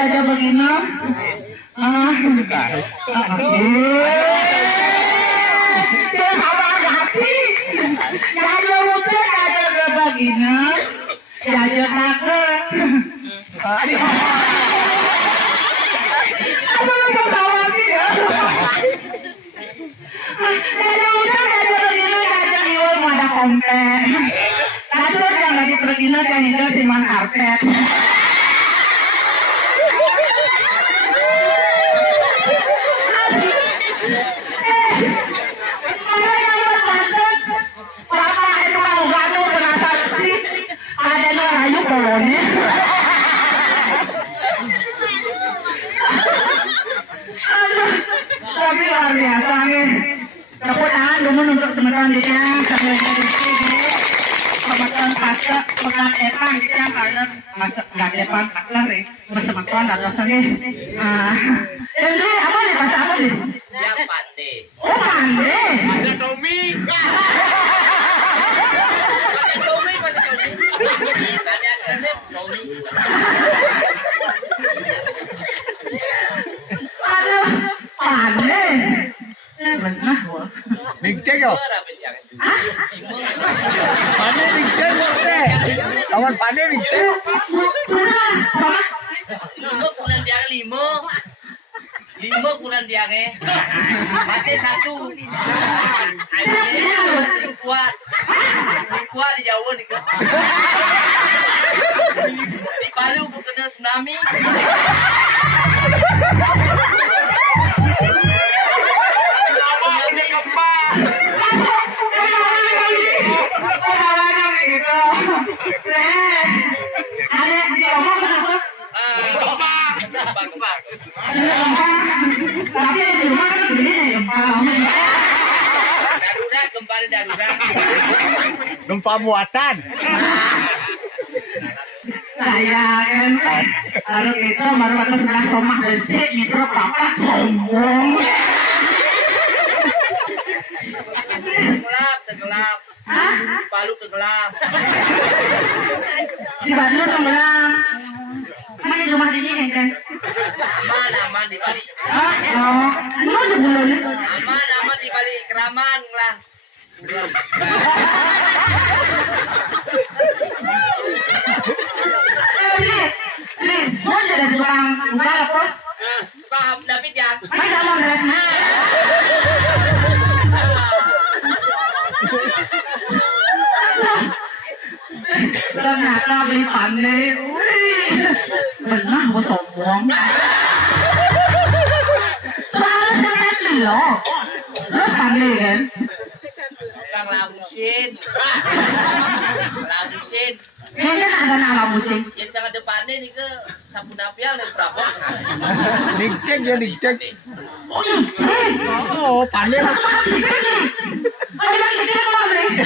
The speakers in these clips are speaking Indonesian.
jajan begini. Jajan udah jajan begini. Jajan makan. Apa mau tahu lagi ya? Jajan udah jajan begini jajan iwan mau ada konten. Lanjut yang lagi pergi yang itu siman karpet. Tapi luar biasa nih. Tepuk tangan dulu untuk teman-teman dia sambil teman-teman pasca pekan depan kita kalau masuk nggak depan taklah nih masuk makan dan rasanya. Dan dia apa nih pas apa nih? Yang pandai. Oh pandai. Masa Tommy. Masa Tommy. Tanya sebenarnya Tommy. Aduh, pandai. Benar wah. Nigcek yo. Pandai nigcek deh. Kawan pandai nigcek. Lima kurang dia lima. Lima kurang dia masih satu. Kuat. Kuat di Jawa nih. Di Palu kena tsunami. Tapi di rumah kan begini gempa. Darurat gempa darurat. Gempa buatan. Kayak kan, baru itu baru waktu sebelah somah besi, mikro papa sombong. Tenggelam. Palu tenggelam. Di Bandung tenggelam. Mana di rumah ini kan? Aman di Bali. Oh, mana sebulan? Aman di Bali Keraman lah. Please, mau jadi tukang buka apa? Paham David ya? Mana mau beresnya? Ternyata beli pandai, benar gue sombong. Soalnya saya beli loh, terus pandai kan? Tukang lamusin. Lamusin. Kayaknya ada nama musim. Yang sangat depannya nih ke sapu napial dan berapa? Nigcek ya nigcek. Oh iya, Oh pandai. oh yang ini apa nih?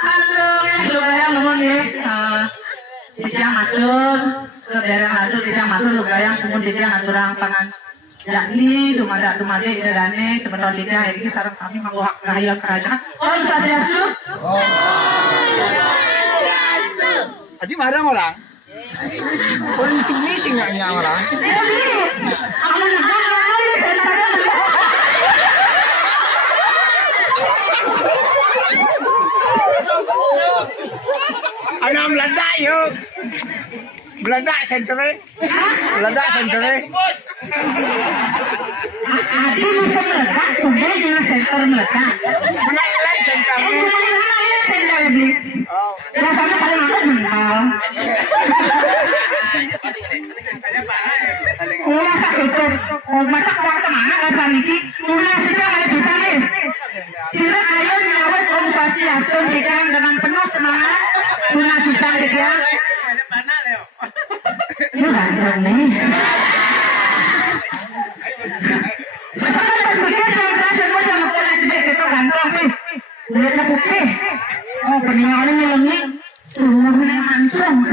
Aduh, lu bayang ngomong nih. Tidak matur, saudara matur tidak matur lu bayang kemudian tidak ngaturang pangan. Yakni dumada ida dane sebentar tidak ini sarang kami manggohak rahayu kerajaan. Oh, Swastiastu. Aji marah orang. Orang itu misi nggaknya orang. Ini, aman negara habis sebentar. Anak meledak yuk. Meledak senternya. Meledak senternya. Adi bisa meledak, kemudian dengan sensor meledak. Meledak senternya. Sensor lebih. Rasanya paling aku mental. Masak itu, masak orang semangat rasa niki. Nasinya kayak bisa nih. Sila ayo nyawes Om Swastiastu dengan penuh semangat. Nasinya dia. Ini ganteng nih. Kulitnya putih. Oh, peninggalan ini rumahnya langsung.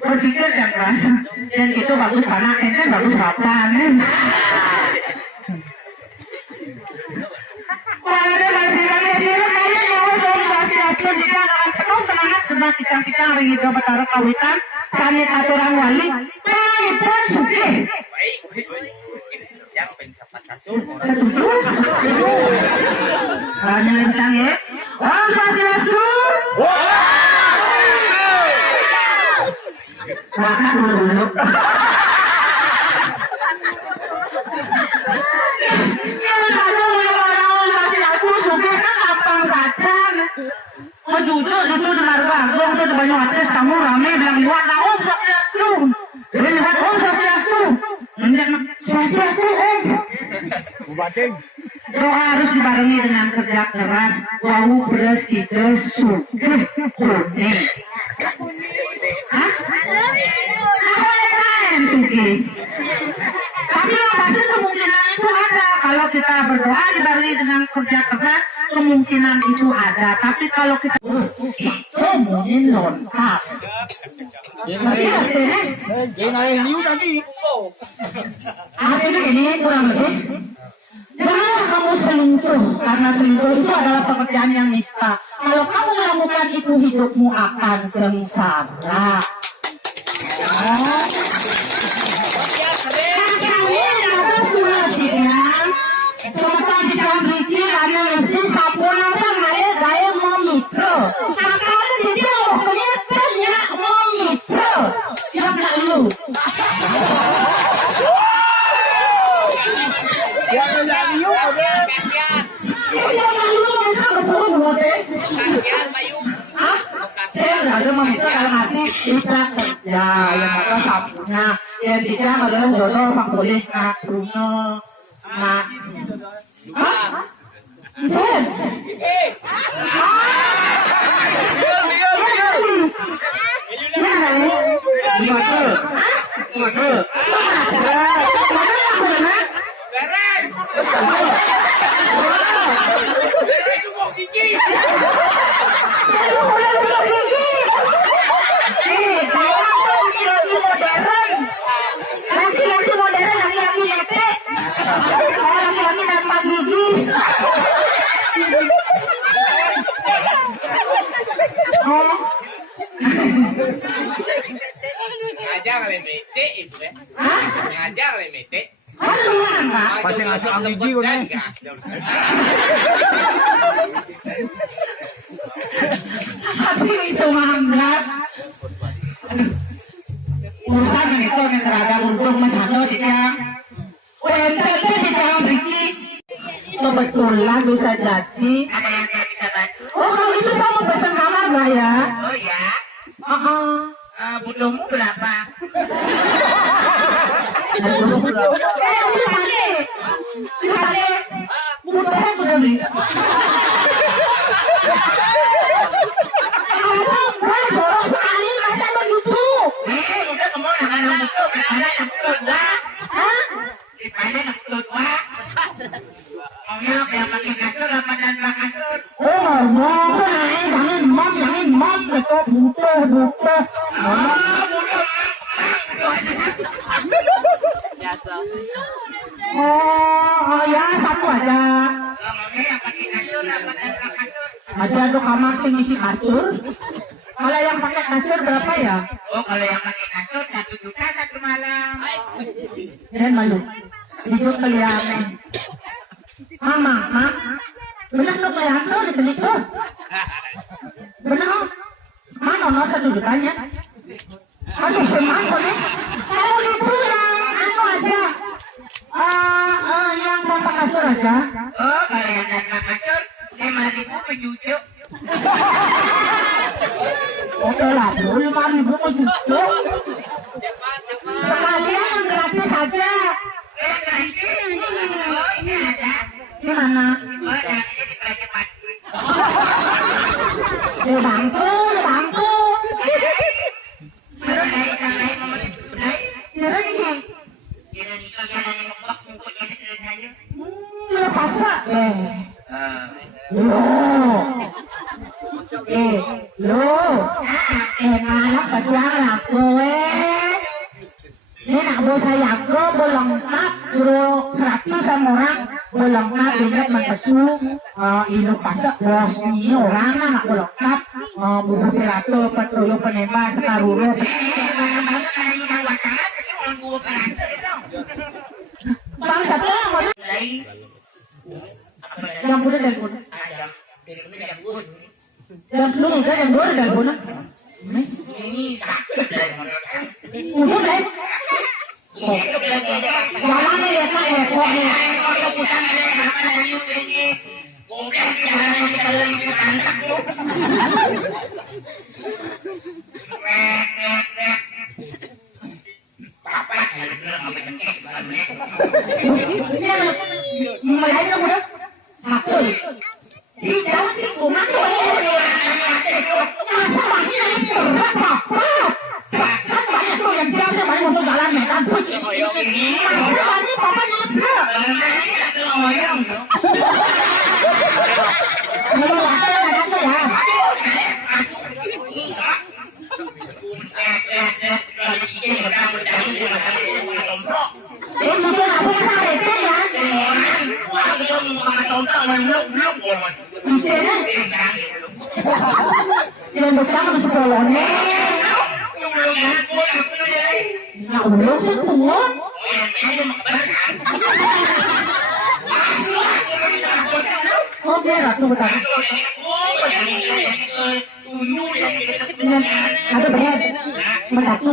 Berpikir dan rasa. Dan itu bagus anak, kan bagus papan. Wah, ada bilang ya sih, kalian mau Om Swastiastu di kalangan penuh mas kicang-kicang ring itu betara kawitan sanit aturan wali baik bos suke Baik. Yang pendapat kasur. Rani lintang ya Om Swastiastu makan dulu jujur itu dengar bagong tuh banyak artis kamu rame bilang buat Om Swastiastu jadi buat Om Swastiastu Swastiastu Om Bubating. doa harus dibarengi dengan kerja keras wau bersih sugih kuning hah? apa yang sugih? Tapi yang pasti kemungkinan itu ada kalau kita berdoa dibarengi dengan kerja keras kemungkinan itu ada tapi kalau kita itu mungkin lengkap Yang liu tadi. artinya ini kurang lebih jangan kamu selingkuh karena selingkuh itu adalah pekerjaan yang nista kalau kamu melakukan itu hidupmu akan sengsara Sopan di dalam diri ada mesti sapuna sama gaya mau mikro. Makanya dia pokoknya tanya mau mikro. Yang tak lu. Yang liu ada. Kasihan. Yang tak lu mereka berpuluh mode. Kasihan Bayu. Hah? Saya nggak ada mau mikro dalam hati kita kerja yang ada sapunya. Yang tidak adalah jodoh pak boleh nak Bruno. Nah, hah? Sen? Laki-laki modern, laki-laki netek. Laki-laki tanpa gigi. Oh. Ngajar lemete ibu ya. Hah? Ngajar lemete. Aduh, Kak. Pasti ngasih ang gigi ko na. Tapi itu manggas. Urusan yang itu yang seragam untuk menjatuh di yang UMTT di yang Riki. Kebetulan bisa jadi. Apa yang saya bisa bantu? Oh kalau itu saya mau pesan kamar nggak ya? Oh ya. Butuhmu berapa? Butuhnya udah beli. Boros sekali masa begitu. Udah kamu yang butuh, ada yang butuh dua. Hah? Ada yang butuh dua. Maunya yang pakai kasur apa dan pakai kasur? Oh, mau jangan mom, itu butuh. Butuh. Oh ya satu aja. Maunya yang pakai kasur apa dan pakai kasur? Ada tuh kamar sing isi kasur. Kalau yang pakai kasur berapa ya? Oh kalau yang pakai kasur 1 juta 1 malam. Dan malu. Hidup kelihatannya. Mama, benar tuh kayak tuh di sini tuh. Benar? Mana no 1 jutanya? Aduh, seman kok nih. Kalau itu yang aja. Yang tanpa kasur aja. Oh kalau yang tanpa kasur 5.000 penjujuk. Oke lah, 5.000 penjujuk. Sekalian yang gratis saja. Oh ini ada. Di mana? Oh ada di Raja Pati. Di bangku. Sangai mau dibudai. Sira ini. Kira nikah jalan yang membak mumput jadi sudah saja. Pasa. Ngalah kasihan lah gue. Ini nak bawa saya gue belum lengkap. Suruh 100 sama orang. walang mabigat magpasu, ino pasak, bos, iyo, orang anak lengkap, buku sirato, patuyo penembak, sekaruro. Bang, satu orang, yang punya dan punya. Yang lu enggak yang dua dan punya. Udah deh. Jalan ya kan ekoknya. Mulai kamu dah. Satu. Di dalam rumah tu masa banyak itu berapa? Sangat banyak tu yang biasa banyak untuk jalan medan. Masa banyak papa ni. Memang ada tu ya. Yang bersama sekolahnya. Ya Allah semua. Oh biar aku betul. Ada banyak. Mendatu.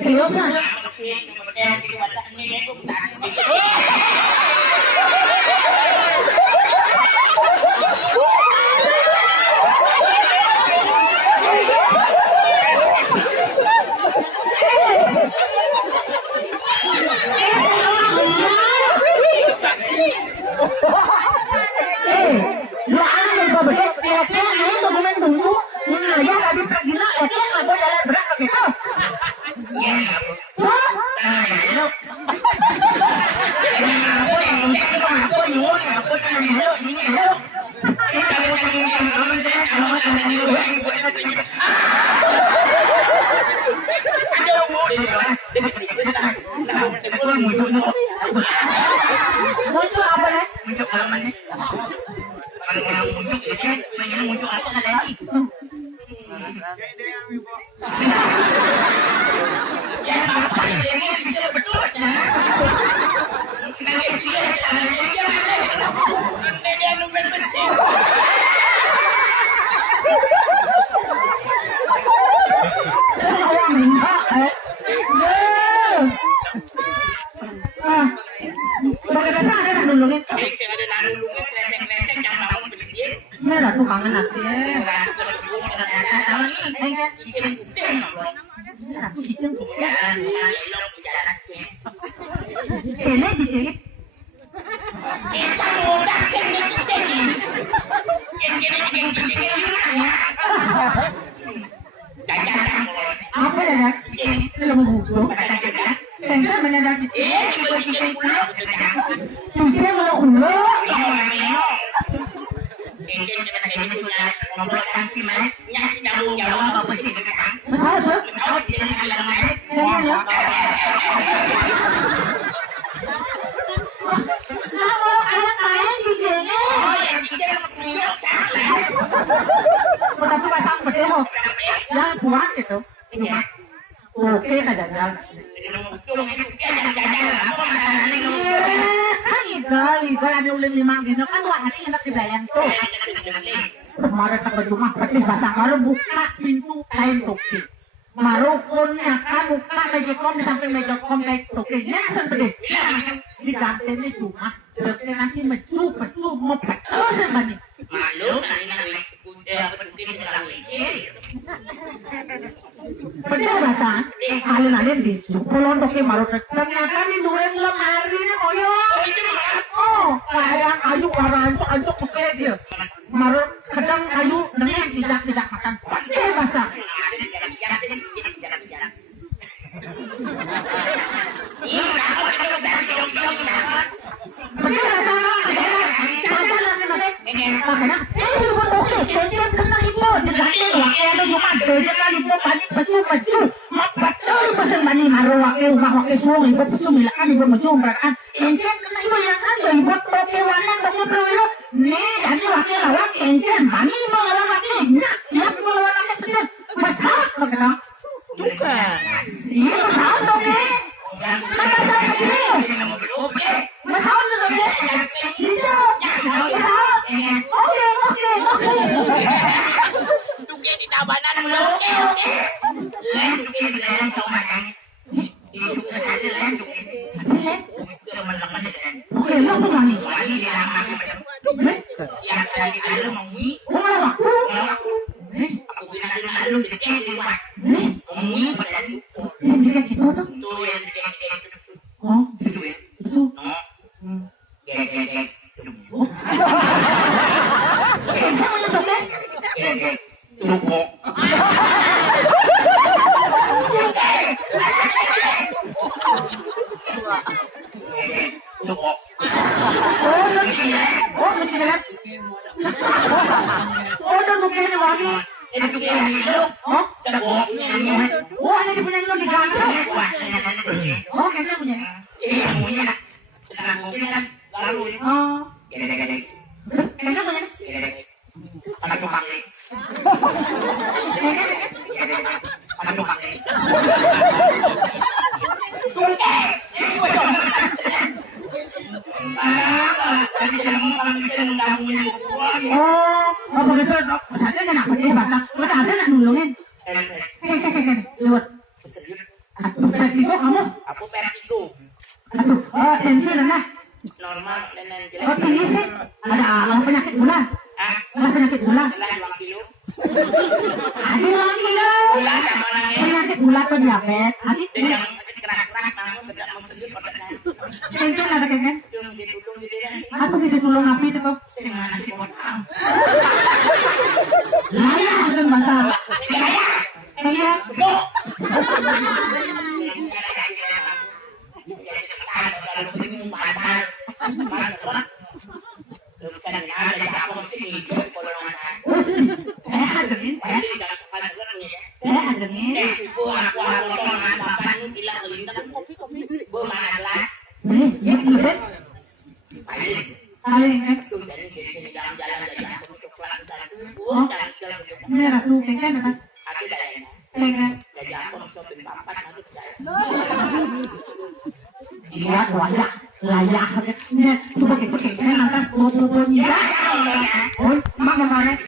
Seriusan. Muncul apa nih? Muncul apa nih? Kalau muncul biasanya muncul apa lagi? Ya apa ini bisa betul ya? Nanti sih dia lupa bersih. Orang minta bagaimana ada nulungin? Ada nulungin, resek-resek yang bangun berdiri. Merah tuh kangen aku ya. Ini dicek. Apa ya? Belum buku. Saya menyadar. Saya mau ulo. Tapi pasang bersih yang kuat itu. Oke saja jalan. Kan igal ada uling 5 gitu kan wah hari enak dibayang tuh. Kemarin ke rumah pasti pasang baru buka pintu kain toki. Marukunnya kan buka mejakom di samping mejakom kain tokinya seperti di kantin itu mah. Tapi nanti mecu pesu mau terus bani. Malu nanti berpikir dalam isi. Betul bahasa, alin-alin di pulau toki maru ternyata di dua lemari ini koyo. Oh, kayak kayu warna itu oke dia. Maru kadang kayu dengan tidak makan. Betul bahasa. Betul bahasa. Makanya, oke, jadi tentang ibu, jadi ada cuma ada ibu tadi pesu mak betul pesan bani maro wake umah wake suwong ibu pesu milakan ibu maju berkan enten kena ibu yang aja ibu toke wanang toke perwiro nih jadi wake lawak enten bani mau lawan wake nak siap mau lawan wake pesan masak kena Bukan. iya masak toke masak toke masak toke iya oke Duke di tabanan mo. Oke. Len duke len sa umakan. Isuk na sa len duke. Pero man lang man len. oke lo tuh mani Wali di lang ako yang sekali alo mangui. umah Ako ginagawa ng alo di kaya di wa. Mangui pa lang. yang juga gitu tuh To yan di kaya oh Itu yan. itu No. Gek. kamu yang toke Gek. Tuko. Tuko. oh mesti lihat oh udah mungkin lagi Ito yan. oh Sa ko. oh ada di punya lo di kantor oh kayaknya punya oh kayaknya punya oh oh begitu dok saja jangan apa dia bahasa udah ada nak nulungin lewat aduh berat itu kamu Aku perak itu. aduh oh tensi rendah Normal dan jelek. oh tinggi sih ada penyakit gula Ah, ada penyakit gula telah 2 kilo. aduh lagi lo Gula sama lagi. penyakit gula atau diabetes hati Dan jangan sakit keras-keras kamu tidak mau sedih pada saya. kencing ada kencing Dung gitu ya. aku bisa tolong api itu kok Saya ngasih potong. layak itu masalah kayak adengin adengin ya iya paling merah tuh kencing atas kencing iya layak coba kita kencing atas 20 ya oh mak mau